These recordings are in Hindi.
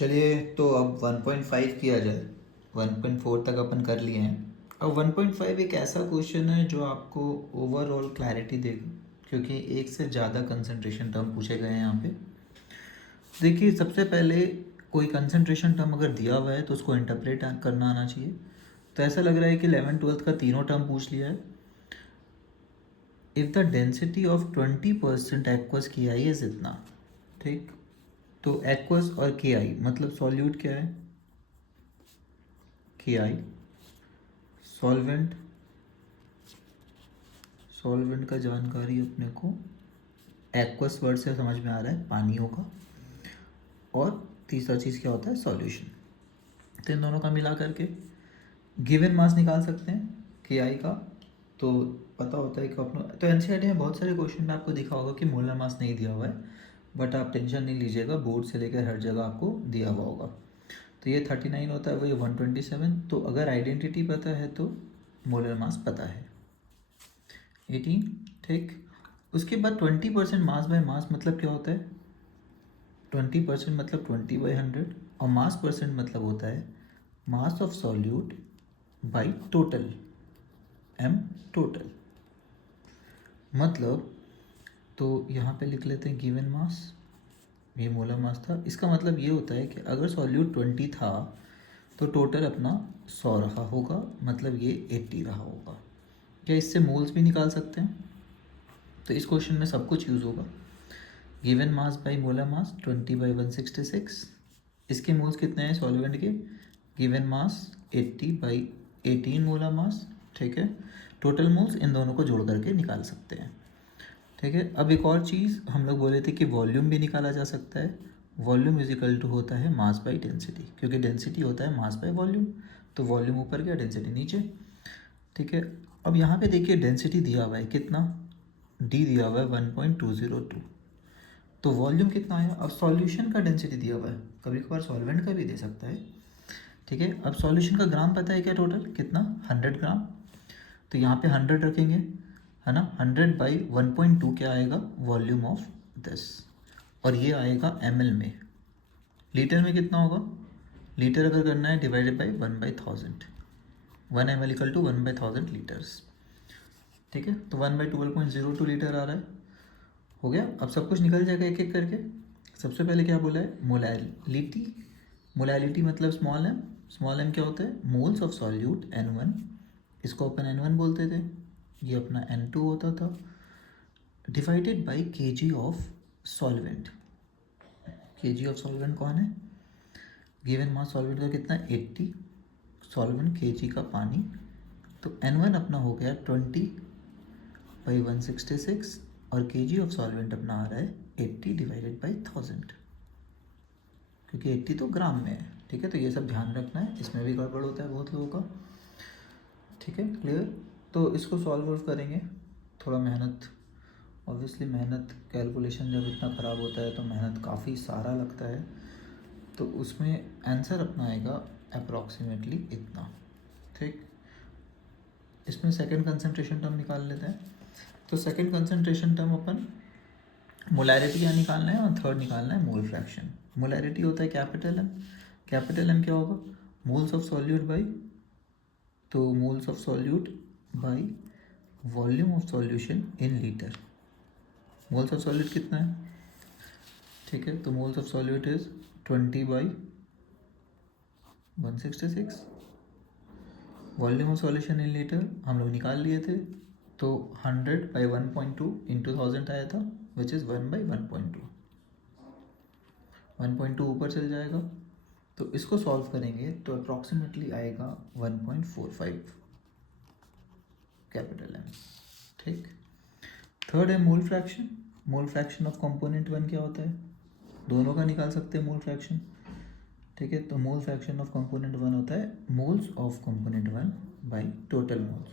चलिए तो अब 1.5 किया जाए। 1.4 तक अपन कर लिए हैं। अब 1.5 एक ऐसा क्वेश्चन है जो आपको ओवरऑल क्लैरिटी देगा, क्योंकि एक से ज़्यादा कंसंट्रेशन टर्म पूछे गए हैं यहाँ पे। देखिए, सबसे पहले कोई कंसंट्रेशन टर्म अगर दिया हुआ है तो उसको इंटरप्रेट करना आना चाहिए। तो ऐसा लग रहा है कि 11th-12th का तीनों टर्म पूछ लिया है। If the density of 20% aqueous की आई इज इतना, ठीक। तो एक्वस और के आई मतलब सॉल्यूट क्या है, के आई। सॉल्वेंट, सॉल्वेंट का जानकारी अपने को एक्वस वर्ड से समझ में आ रहा है, पानी होगा। और तीसरा चीज़ क्या होता है, सॉल्यूशन। तो इन दोनों का मिला करके गिवन मास निकाल सकते हैं के आई का। तो पता होता है कि अपना तो एनसीईआरटी में बहुत सारे क्वेश्चन में आपको दिखा होगा कि मोलर मास नहीं दिया हुआ है, बट आप टेंशन नहीं लीजिएगा, बोर्ड से लेकर हर जगह आपको दिया हुआ होगा। तो ये 39 होता है, वो ये 127। तो अगर आइडेंटिटी पता है तो मोलर मास पता है 18, ठीक। उसके बाद 20% मास बाय मास मतलब क्या होता है, 20% मतलब 20/100, और मास परसेंट मतलब होता है mass of solute by total, M total. मतलब तो यहाँ पे लिख लेते हैं गिवन मास, ये मोलर मास था। इसका मतलब ये होता है कि अगर सॉल्यूट 20 था तो टोटल अपना 100 रहा होगा, मतलब ये 80 रहा होगा। क्या इससे मोल्स भी निकाल सकते हैं? तो इस क्वेश्चन में सब कुछ यूज़ होगा। Given mass by molar mass 20/166। इसके मोल्स कितने हैं सॉल्वेंट के, गिवन मास 80/18 मोलर मास, ठीक है। टोटल मोल्स इन दोनों को जोड़ करके निकाल सकते हैं, ठीक है। अब एक और चीज़ हम लोग बोले थे कि वॉल्यूम भी निकाला जा सकता है। वॉल्यूम इज इक्वल टू होता है मास बाई डेंसिटी, क्योंकि डेंसिटी होता है मास बाई वॉल्यूम। तो वॉल्यूम ऊपर गया, डेंसिटी नीचे, ठीक है। अब यहाँ पे देखिए डेंसिटी दिया हुआ है कितना, डी दिया हुआ है 1.202। तो वॉल्यूम कितना आया। अब सॉल्यूशन का डेंसिटी दिया हुआ है, कभी कभार सॉल्वेंट का भी दे सकता है, ठीक है। अब सॉल्यूशन का ग्राम पता है क्या, टोटल कितना, 100 ग्राम। तो यहाँ पे 100 रखेंगे, है ना। 100/1.2 क्या आएगा, वॉल्यूम ऑफ दिस, और ये आएगा ml में। लीटर में कितना होगा, लीटर अगर करना है divided by 1/1000, 1 ml equal to 1/1000 litres, ठीक है। तो 1/12.02 लीटर आ रहा है, हो गया। अब सब कुछ निकल जाएगा एक एक करके। सबसे पहले क्या बोला है, मोलैलिटी। मोलैलिटी मतलब स्मॉल एम। स्मॉल एम क्या होता है, मोल्स ऑफ सॉल्यूट N1, इसको अपन N1 बोलते थे, ये अपना N2 होता था, divided by KG of solvent. KG of solvent कौन है, गिवन मास सॉल्वेंट का कितना है 80, सॉल्वेंट केजी का पानी। तो N1 अपना हो गया 20/166, और केजी ऑफ सॉल्वेंट अपना आ रहा है 80 डिवाइडेड बाई 1000, क्योंकि 80 तो ग्राम में है, ठीक है। तो ये सब ध्यान रखना है, इसमें भी गड़बड़ होता है बहुत लोगों का, ठीक है, क्लियर। तो इसको सॉल्व करेंगे, थोड़ा मेहनत, ऑब्वियसली मेहनत, कैलकुलेशन जब इतना ख़राब होता है तो मेहनत काफ़ी सारा लगता है। तो उसमें आंसर अपना आएगा अप्रॉक्सीमेटली इतना, ठीक। इसमें सेकंड कंसंट्रेशन टर्म निकाल लेते हैं। तो सेकंड कंसंट्रेशन टर्म अपन मोलैरिटी क्या निकालना है, और थर्ड निकालना है मोल फ्रैक्शन। मोलैरिटी होता है कैपिटल एम। कैपिटल एम क्या होगा, मोल्स ऑफ सॉल्यूट बाई, तो moles of solute by volume of solution in litre. Moles of solute कितना है, ठीक है। तो moles of solute is 20/166। Volume of solution in litre हम लोग निकाल लिए थे, तो 100/1.2 इंटू 1000 आया था, विच इज़ 1/1.2। 1.2 ऊपर चल जाएगा, तो इसको सॉल्व करेंगे तो अप्रॉक्सीमेटली आएगा 1.45 कैपिटल एम, ठीक। थर्ड है mole fraction. Mole fraction of component 1 क्या होता है, दोनों का निकाल सकते हैं मोल फ्रैक्शन, ठीक है। तो मोल फ्रैक्शन ऑफ कंपोनेंट 1 होता है moles of component 1 by total moles.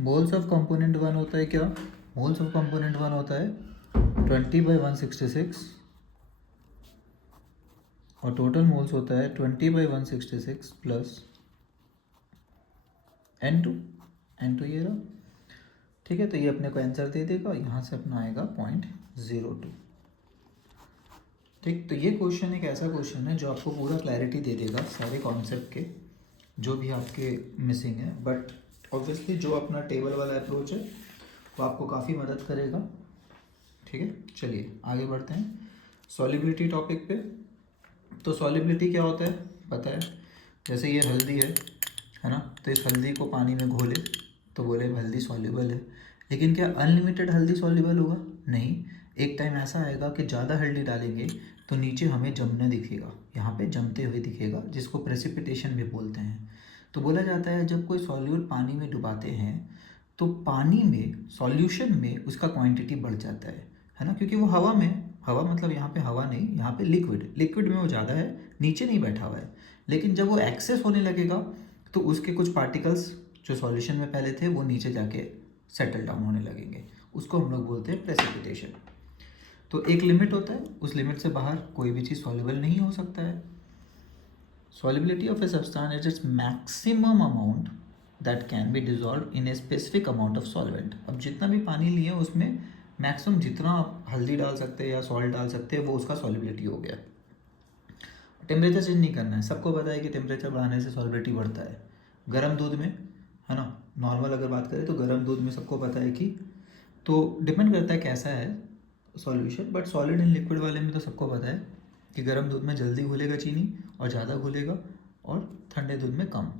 Moles of component 1 होता है क्या, मोल्स ऑफ कंपोनेंट 1 होता है 20/166, और टोटल मोल्स होता है 20/166 प्लस N2 ये रहा, ठीक है। तो ये अपने को आंसर दे देगा, यहाँ से अपना आएगा 0.02, ठीक, तो ये क्वेश्चन एक ऐसा क्वेश्चन है जो आपको पूरा क्लैरिटी दे देगा सारे कॉन्सेप्ट के, जो भी आपके मिसिंग है। बट ऑब्वियसली जो अपना टेबल वाला अप्रोच है वो आपको काफ़ी मदद करेगा। ठीक है, चलिए आगे बढ़ते हैं सॉलिबिलिटी टॉपिक पे। तो सॉलिबिलिटी क्या होता है पता है, जैसे ये हल्दी है ना, तो इस हल्दी को पानी में घोले तो बोले हल्दी सॉल्युबल है, लेकिन क्या अनलिमिटेड हल्दी सॉल्युबल होगा? नहीं, एक टाइम ऐसा आएगा कि ज़्यादा हल्दी डालेंगे तो नीचे हमें जमने दिखेगा, यहाँ पे जमते हुए दिखेगा, जिसको प्रेसिपिटेशन भी बोलते हैं। तो बोला जाता है जब कोई सॉल्यूट पानी में डुबाते हैं तो पानी में सॉल्यूशन में उसका क्वांटिटी बढ़ जाता है ना, क्योंकि वो हवा में, हवा मतलब यहाँ पे हवा नहीं, यहाँ पे लिक्विड में वो ज़्यादा है, नीचे नहीं बैठा हुआ है। लेकिन जब वो एक्सेस होने लगेगा तो उसके कुछ पार्टिकल्स जो सॉल्यूशन में पहले थे वो नीचे जाके सेटल डाउन होने लगेंगे, उसको हम लोग बोलते हैं प्रेसिपिटेशन। तो एक लिमिट होता है, उस लिमिट से बाहर कोई भी चीज़ सॉल्युबल नहीं हो सकता है। Solubility of a substance is its maximum amount that can be dissolve in a specific amount of solvent. अब जितना भी पानी लिए उसमें मैक्सिमम जितना आप हल्दी डाल सकते हैं या सॉल्ट डाल सकते हैं वो उसका सॉल्युबिलिटी हो गया। टेम्परेचर चेंज नहीं करना है, सबको पता है कि टेम्परेचर बढ़ाने से सॉल्युबिलिटी बढ़ता है। गर्म दूध में, है ना, नॉर्मल अगर बात करें तो गर्म दूध में सबको पता है कि, तो डिपेंड करता है कैसा है solution, but solid and liquid वाले में तो सबको पता है कि गर्म दूध में जल्दी घुलेगा चीनी और ज़्यादा घुलेगा, और ठंडे दूध में कम।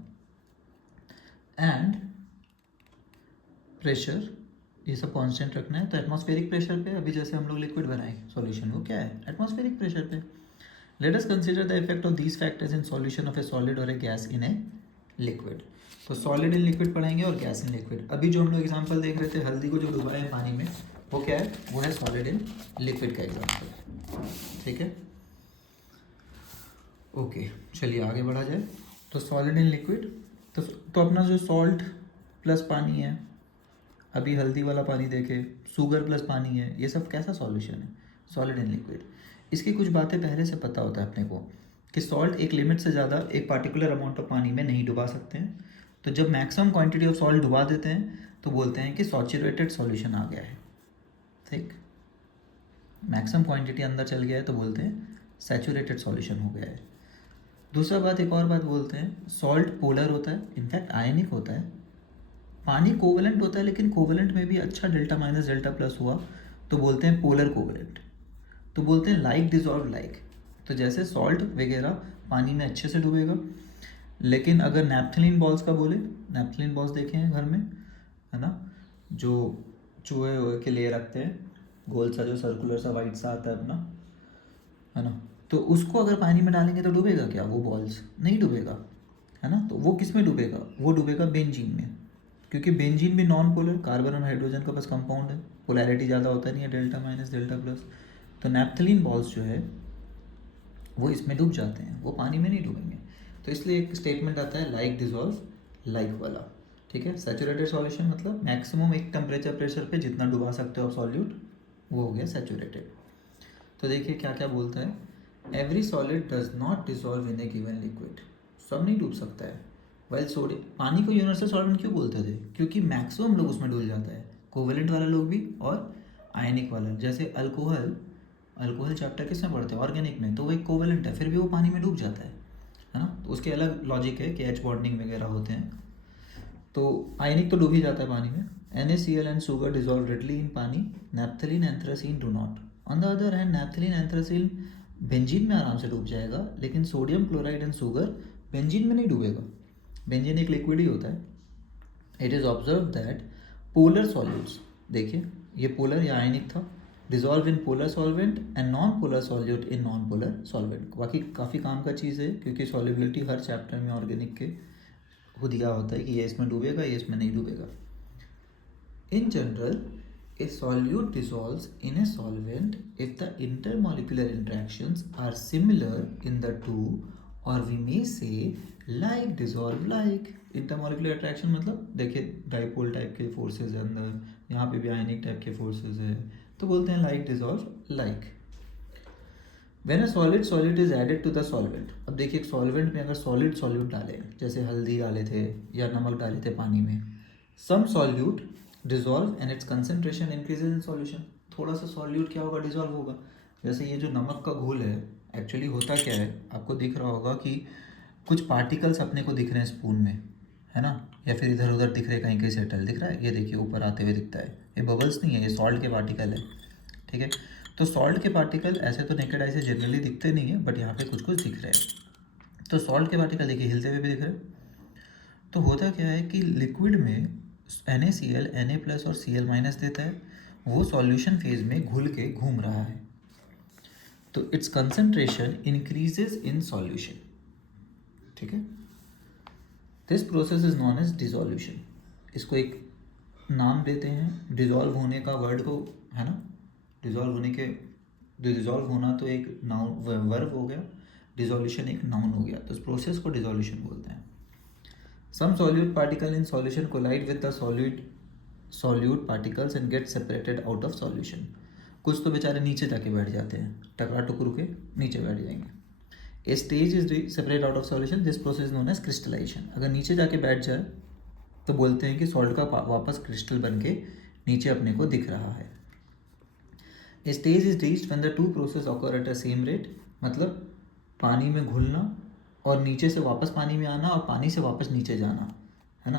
एंड प्रेशर ये सब कांस्टेंट रखना है। तो एटमॉस्फेरिक प्रेशर पे, अभी जैसे हम लोग लिक्विड बनाए सॉल्यूशन, वो क्या है एटमॉस्फेरिक प्रेशर पे। Let us consider the effect of these factors in solution of a solid और ए गैस इन ए लिक्विड। तो सॉलिड इन लिक्विड पढ़ेंगे और गैस इन लिक्विड। अभी जो हम लोग एग्जांपल देख रहे थे हल्दी को जो डुबाए हैं पानी में, वो क्या है, वो है सॉलिड इन लिक्विड का एग्जांपल। ठीक है, ओके, चलिए आगे बढ़ा जाए। तो सॉलिड इन लिक्विड, तो अपना जो सॉल्ट प्लस पानी है, अभी हल्दी वाला पानी देखे, शुगर प्लस पानी है, ये सब कैसा सॉल्यूशन है, सॉलिड इन लिक्विड। इसकी कुछ बातें पहले से पता होता है अपने को कि सॉल्ट एक लिमिट से ज़्यादा एक पार्टिकुलर अमाउंट ऑफ पानी में नहीं डुबा सकते हैं। तो जब मैक्सिमम क्वांटिटी ऑफ सॉल्ट डुबा देते हैं तो बोलते हैं कि सैचुरेटेड सॉल्यूशन आ गया है। ठीक, मैक्सिमम क्वांटिटी अंदर चल गया है तो बोलते हैं सैचुरेटेड सॉल्यूशन हो गया है। दूसरा बात, एक और बात बोलते हैं, सॉल्ट पोलर होता है, इनफैक्ट आयनिक होता है। पानी कोवेलेंट होता है, लेकिन कोवेलेंट में भी अच्छा डेल्टा माइनस डेल्टा प्लस हुआ तो बोलते हैं पोलर कोवेलेंट। तो बोलते हैं लाइक डिजॉल्व लाइक। तो जैसे सॉल्ट वगैरह पानी में अच्छे से डूबेगा, लेकिन अगर नैप्थलीन बॉल्स का बोले, नैप्थलीन बॉल्स देखे हैं घर में, है ना, जो चूहे हुए के लिए रखते हैं, गोल सा जो सर्कुलर सा वाइट सा आता है अपना, है ना, तो उसको अगर पानी में डालेंगे तो डूबेगा क्या, वो बॉल्स नहीं डूबेगा, है ना। तो वो किस में डूबेगा, वो डूबेगा बेंजीन में, क्योंकि बेंजीन भी नॉन पोलर, कार्बन और हाइड्रोजन का बस कंपाउंड है, पोलैरिटी ज़्यादा होता नहीं है, डेल्टा माइनस डेल्टा प्लस। तो नैप्थलीन बॉल्स जो है वो इसमें डूब जाते हैं, वो पानी में नहीं डूबेंगे। तो इसलिए एक स्टेटमेंट आता है लाइक डिजॉल्व लाइक वाला। ठीक है, सैचुरेटेड सॉल्यूशन मतलब मैक्सिमम एक टेम्परेचर प्रेशर पे जितना डुबा सकते हो आप सॉल्यूट, वो हो गया सैचुरेटेड। तो देखिए क्या क्या बोलता है, every solid does not dissolve in A given liquid, सब नहीं डूब सकता है। वेल सोडियम, पानी को यूनिवर्सल सॉल्वेंट क्यों बोलते थे, क्योंकि मैक्सिमम लोग उसमें डूब जाता है, कोवेलेंट वाला लोग भी और आयनिक वाला। जैसे अल्कोहल, अल्कोहल चैप्टर किसमें पढ़ते हैं, ऑर्गेनिक में, तो वो एक कोवेलेंट है, फिर भी वो पानी में डूब जाता है ना। तो उसके अलग लॉजिक है कि एच बॉन्डिंग वगैरह होते हैं। तो आयनिक तो डूब ही जाता है पानी में। NaCl and sugar dissolve readily in pani, naphthalene anthracene do not. On the other hand naphthalene anthracene benzene में आराम से डूब जाएगा, लेकिन sodium chloride and sugar benzene में नहीं डूबेगा। बेंजीन एक लिक्विड ही होता है। It is observe that polar solutes, देखिए ये पोलर या आयनिक था, dissolve in polar solvent and non polar solute in non polar solvent. बाकी काफ़ी काम का चीज़ है, क्योंकि सॉल्युबिलिटी हर चैप्टर में ऑर्गेनिक के खुद दिया होता है कि ये इसमें डूबेगा, ये इसमें नहीं डूबेगा। In general a solute dissolves in a solvent if the intermolecular interactions are similar in the two, or we may say like dissolve like। intermolecular attraction मतलब देखिए डाइपोल टाइप के फोर्सेस है अंदर, यहाँ पे भी आयनिक टाइप के फोर्सेस है, तो बोलते हैं like dissolve like। When a solid is added to the solvent, अब देखिए एक सॉल्वेंट में अगर सॉलिड सॉल्यूट डाले, जैसे हल्दी डाले थे या नमक डाले थे पानी में, some solute dissolve and its concentration increases in solution. थोड़ा सा सॉल्यूट क्या होगा, डिजॉल्व होगा। जैसे ये जो नमक का घोल है, एक्चुअली होता क्या है, आपको दिख रहा होगा कि कुछ पार्टिकल्स अपने को दिख रहे हैं स्पून में, है ना, या फिर इधर उधर दिख रहे, कहीं कहीं सेटल दिख रहा है, ये देखिए ऊपर आते हुए दिखता है, ये बबल्स नहीं है, ये सॉल्ट के पार्टिकल है, ठीक है। तो सॉल्ट के पार्टिकल ऐसे तो नेकेड आई से जनरली दिखते नहीं है, बट यहाँ पे कुछ कुछ दिख रहे हैं। तो सॉल्ट के पार्टिकल देखिए हिलते हुए भी दिख रहे हैं। तो होता क्या है कि लिक्विड में NaCl Na+ और Cl- देता है, वो सॉल्यूशन फेज में घुल के घूम रहा है, तो its concentration increases in solution, ठीक है। This process is known as dissolution. इसको एक नाम देते हैं, डिजॉल्व होने का वर्ड को, है ना, डिजॉल्व होने के, डिजॉल्व होना तो एक नाउन वर्ब हो गया, डिसोल्यूशन एक नाउन हो गया, तो इस प्रोसेस को डिसोल्यूशन बोलते हैं। Some solute particle in solution collide with the solute particles and get separated out of solution. कुछ तो बेचारे नीचे जाके बैठ जाते हैं, टकरा टुकरू के नीचे बैठ जाएंगे। A stage is separate out of solution. This process is known as crystallization. अगर नीचे जाके बैठ जाए तो बोलते हैं कि सॉल्ट का वापस क्रिस्टल बन के नीचे अपने को दिख रहा है। A stage is reached when the two process occur at the same rate. मतलब पानी में घुलना और नीचे से वापस पानी में आना और पानी से वापस नीचे जाना, है ना,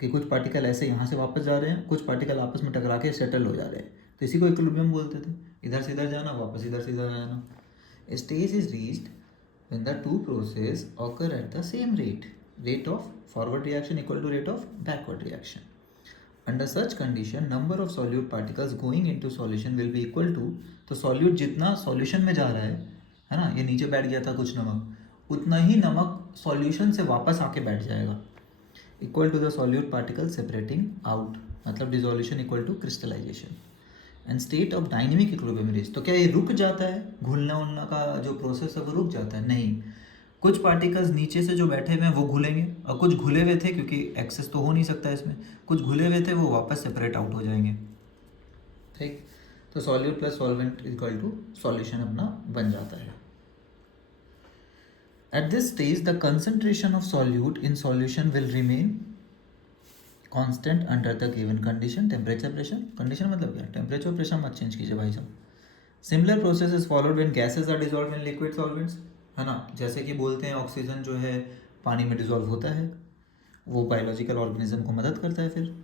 कि कुछ पार्टिकल ऐसे यहाँ से वापस जा रहे हैं, कुछ पार्टिकल आपस में टकरा के सेटल हो जा रहे हैं, तो इसी को इक्विलिब्रियम बोलते थे, इधर से इधर जाना वापस इधर से इधर आना। Stage is reached when the two process occur at the same rate of forward reaction equal to rate of backward reaction. Under such condition number of solute particles going into solution will be equal to, तो सॉल्यूट जितना सॉल्यूशन में जा रहा है ना, ये नीचे बैठ गया था कुछ नमक, उतना ही नमक सॉल्यूशन से वापस आके बैठ जाएगा, equal to the solute particle separating out, मतलब dissolution equal to crystallization and state of dynamic equilibrium. तो क्या ये रुक जाता है, घुलना उलना का जो प्रोसेस है वो रुक जाता है? नहीं, कुछ पार्टिकल्स नीचे से जो बैठे हुए हैं वो घुलेंगे, और कुछ घुले हुए थे, क्योंकि एक्सेस तो हो नहीं सकता इसमें, कुछ घुले हुए थे वो वापस सेपरेट आउट हो जाएंगे, ठीक। तो solute plus solvent equal to solution अपना बन जाता है। At this stage, the concentration of solute in solution will remain constant under the given condition, temperature, pressure. Condition मतलब क्या? Temperature, pressure मत change कीजिए भाई साहब। Similar process is followed when gases are dissolved in liquid solvents, है ना, जैसे कि बोलते हैं ऑक्सीजन जो है पानी में डिजोल्व होता है, वो बायोलॉजिकल ऑर्गेनिज्म को मदद करता है फिर।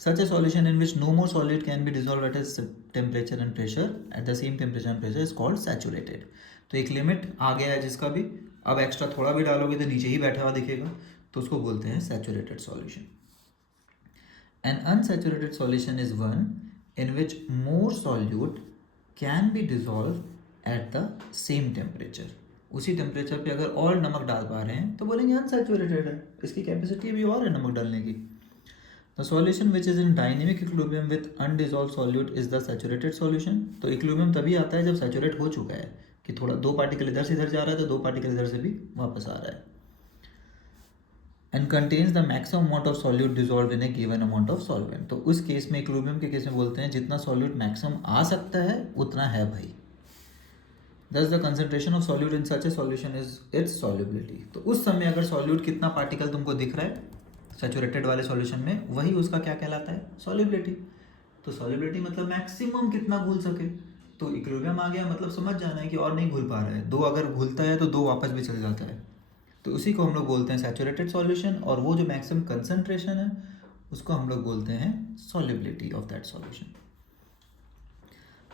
Such a solution in which no more solute can be dissolved at a temperature and pressure, at the same temperature and pressure, is called saturated. तो एक लिमिट आ गया है जिसका भी, अब एक्स्ट्रा थोड़ा भी डालोगे तो नीचे ही बैठा हुआ दिखेगा, तो उसको बोलते हैं saturated solution. An unsaturated solution is one in which more solute can be dissolved at the same temperature. उसी टेम्परेचर पे अगर और नमक डाल पा रहे हैं तो बोलेंगे अनसैचुरेटेड है, इसकी कैपेसिटी भी और है नमक डालने की। The solution which is in dynamic equilibrium with undissolved solute is the saturated solution. तो इक्विलिब्रियम तभी आता है जब सैचुरेट हो चुका है, कि थोड़ा दो पार्टिकल इधर से इधर जा रहा है तो दो पार्टिकल इधर से भी वापस आ रहा है। And contains the maximum amount of solute dissolved in a given amount of solvent. तो उस केस में, इक्विलिब्रियम के केस में बोलते हैं जितना सॉल्यूट मैक्सिमम आ सकता है उतना है भाई। Thus the concentration of solute in such a solution is its solubility. तो उस समय अगर सॉल्यूट कितना पार्टिकल तुमको दिख रहा है सैचुरेटेड वाले सॉल्यूशन में, वही उसका क्या कहलाता है? सॉल्युबिलिटी। तो सॉल्युबिलिटी मतलब मैक्सिमम कितना घुल सके, तो इक्विलिब्रियम आ गया, मतलब समझ जाना है कि और नहीं घुल पा रहा है, दो अगर घुलता है तो दो वापस भी चल जाता है, तो उसी को हम लोग बोलते हैं सैचुरेटेड सॉल्यूशन, और वो जो मैक्सिमम कंसंट्रेशन है उसको हम लोग बोलते हैं solubility of that solution.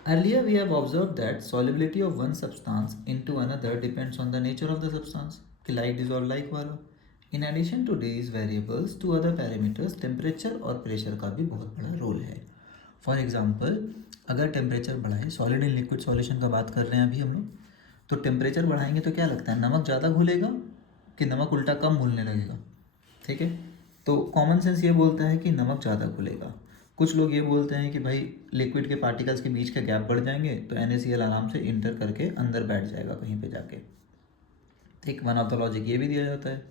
Earlier we have observed that solubility of one substance into another depends on the nature of the substance, कि like dissolve like वाला। In addition to these variables, two other parameters, temperature और pressure का भी बहुत बड़ा रोल है। For example, अगर टेम्परेचर बढ़ाए, सॉलिड इन लिक्विड सॉल्यूशन का बात कर रहे हैं अभी हम लोग, तो टेम्परेचर बढ़ाएंगे तो क्या लगता है, नमक ज़्यादा घुलेगा कि नमक उल्टा कम घुलने लगेगा? ठीक है, तो कॉमन सेंस ये बोलता है कि नमक ज़्यादा घुलेगा। कुछ लोग ये बोलते हैं कि भाई लिक्विड के पार्टिकल्स के बीच का गैप बढ़ जाएंगे तो NaCl आराम से इंटर करके अंदर बैठ जाएगा कहीं पे जाके। ठीक, वन ऑफ द लॉजिक ये भी दिया जाता है।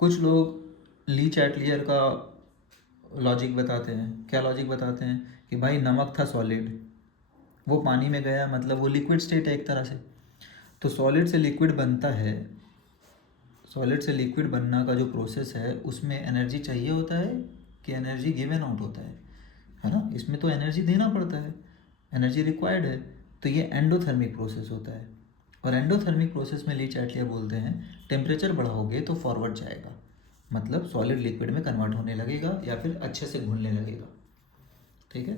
कुछ लोग ली चैटलियर का लॉजिक बताते हैं। क्या लॉजिक बताते हैं? कि भाई नमक था सॉलिड, वो पानी में गया, मतलब वो लिक्विड स्टेट है एक तरह से, तो सॉलिड से लिक्विड बनता है, सॉलिड से लिक्विड बनना का जो प्रोसेस है उसमें एनर्जी चाहिए होता है कि एनर्जी गिवन आउट होता है ना, इसमें तो एनर्जी देना पड़ता है, एनर्जी रिक्वायर्ड है। तो ये एंडोथर्मिक प्रोसेस होता है। और एंडोथर्मिक प्रोसेस में ली चैटलिया बोलते हैं टेम्परेचर बढ़ाओगे तो फॉरवर्ड जाएगा, मतलब सॉलिड लिक्विड में कन्वर्ट होने लगेगा या फिर अच्छे से घुलने लगेगा। ठीक है,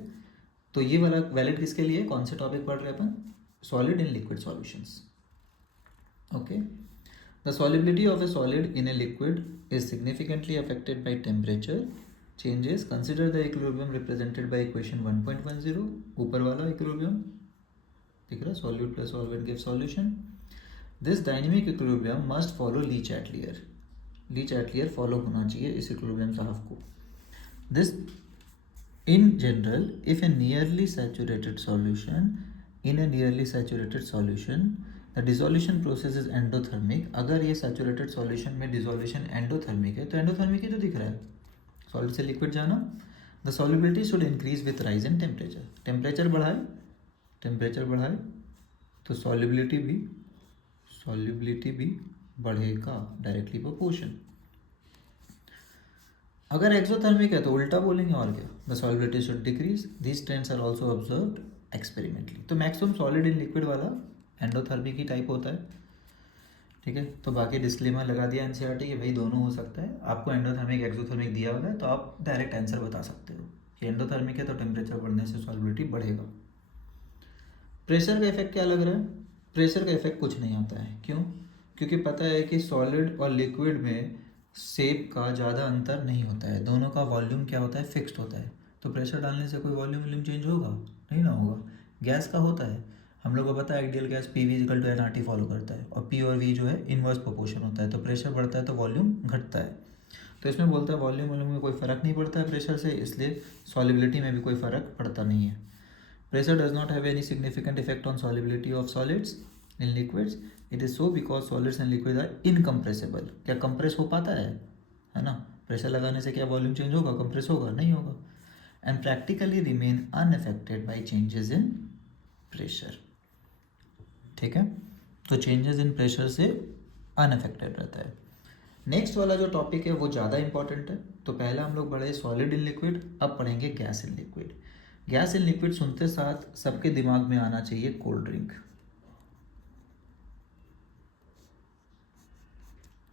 तो ये वाला वैलिड किसके लिए, कौन से टॉपिक पढ़ रहे हैं अपन, solid in liquid solutions. Okay, the solubility of a solid in a liquid is significantly affected by temperature changes. Consider the equilibrium represented by equation 1.10, ऊपर वाला इक्विलिब्रियम दिख रहा है, solute plus solvent give solution. This dynamic equilibrium must follow Le Chatelier. Le Chatelier follow होना चाहिए इस इक्विलिब्रियम साहब को। This in general, if a nearly saturated solution, in a nearly saturated solution, the dissolution process is endothermic। अगर ये saturated solution में dissolution endothermic है तो endothermic ही तो दिख रहा है, solid से liquid जाना। The solubility should increase with rise in temperature। temperature बढ़ाए तो solubility भी बढ़ेगा, डायरेक्टली प्रोपोर्शन। अगर एक्सोथर्मिक है तो उल्टा बोलेंगे और क्या, the solubility should decrease. These trends are also observed experimentally. तो मैक्सिमम सॉलिड इन लिक्विड वाला एंडोथर्मिक ही टाइप होता है। ठीक है, तो बाकी डिस्क्लेमर लगा दिया एनसीईआरटी कि भाई दोनों हो सकता है। आपको एंडोथर्मिक एक्सोथर्मिक दिया हुआ है तो आप डायरेक्ट आंसर बता सकते हो कि एंडोथर्मिक है तो टेम्परेचर बढ़ने से सॉलिबिलिटी बढ़ेगा। प्रेशर का इफेक्ट क्या लग रहा है, प्रेशर का इफेक्ट कुछ नहीं आता है। क्यों, क्योंकि पता है कि सॉलिड और लिक्विड में शेप का ज़्यादा अंतर नहीं होता है, दोनों का वॉल्यूम क्या होता है, फिक्स्ड होता है। तो प्रेशर डालने से कोई वॉल्यूम चेंज होगा नहीं ना होगा। गैस का होता है, हम लोग को पता है ideal gas P V equal to N R T follow करता है और पी और वी जो है इनवर्स प्रोपोर्शन होता है। तो प्रेशर बढ़ता है तो वॉल्यूम घटता है। तो इसमें बोलता है वॉल्यूम में कोई फ़र्क नहीं पड़ता है प्रेशर से, इसलिए सॉलिबिलिटी में भी कोई फ़र्क पड़ता नहीं है। Pressure does not have any significant effect on solubility of solids in liquids. It is so because solids and liquid are incompressible. क्या कंप्रेस हो पाता है ना, प्रेशर लगाने से क्या वॉल्यूम चेंज होगा, कंप्रेस होगा, नहीं होगा। And practically remain unaffected bye changes in pressure. ठीक है, तो चेंजेस इन प्रेशर से अनअफेक्टेड रहता है। नेक्स्ट वाला जो टॉपिक है वो ज़्यादा इंपॉर्टेंट है। तो पहला हम लोग पढ़े सॉलिड इन लिक्विड, अब पढ़ेंगे gas in liquid. Gas in liquid सुनते साथ सबके दिमाग में आना चाहिए कोल्ड ड्रिंक।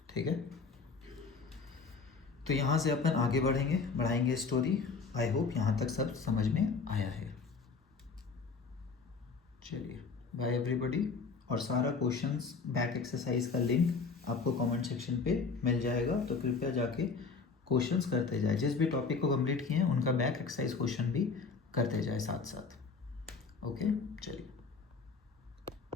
ठीक है, तो यहाँ से अपन आगे बढ़ाएंगे स्टोरी। आई होप यहाँ तक सब समझ में आया है। चलिए, बाय एवरीबॉडी। और सारा क्वेश्चंस बैक एक्सरसाइज का लिंक आपको कमेंट सेक्शन पे मिल जाएगा, तो कृपया जाके क्वेश्चंस करते जाए। जिस भी टॉपिक को कंप्लीट किए हैं उनका बैक एक्सरसाइज क्वेश्चन भी करते जाए साथ साथ। ओके, चलिए।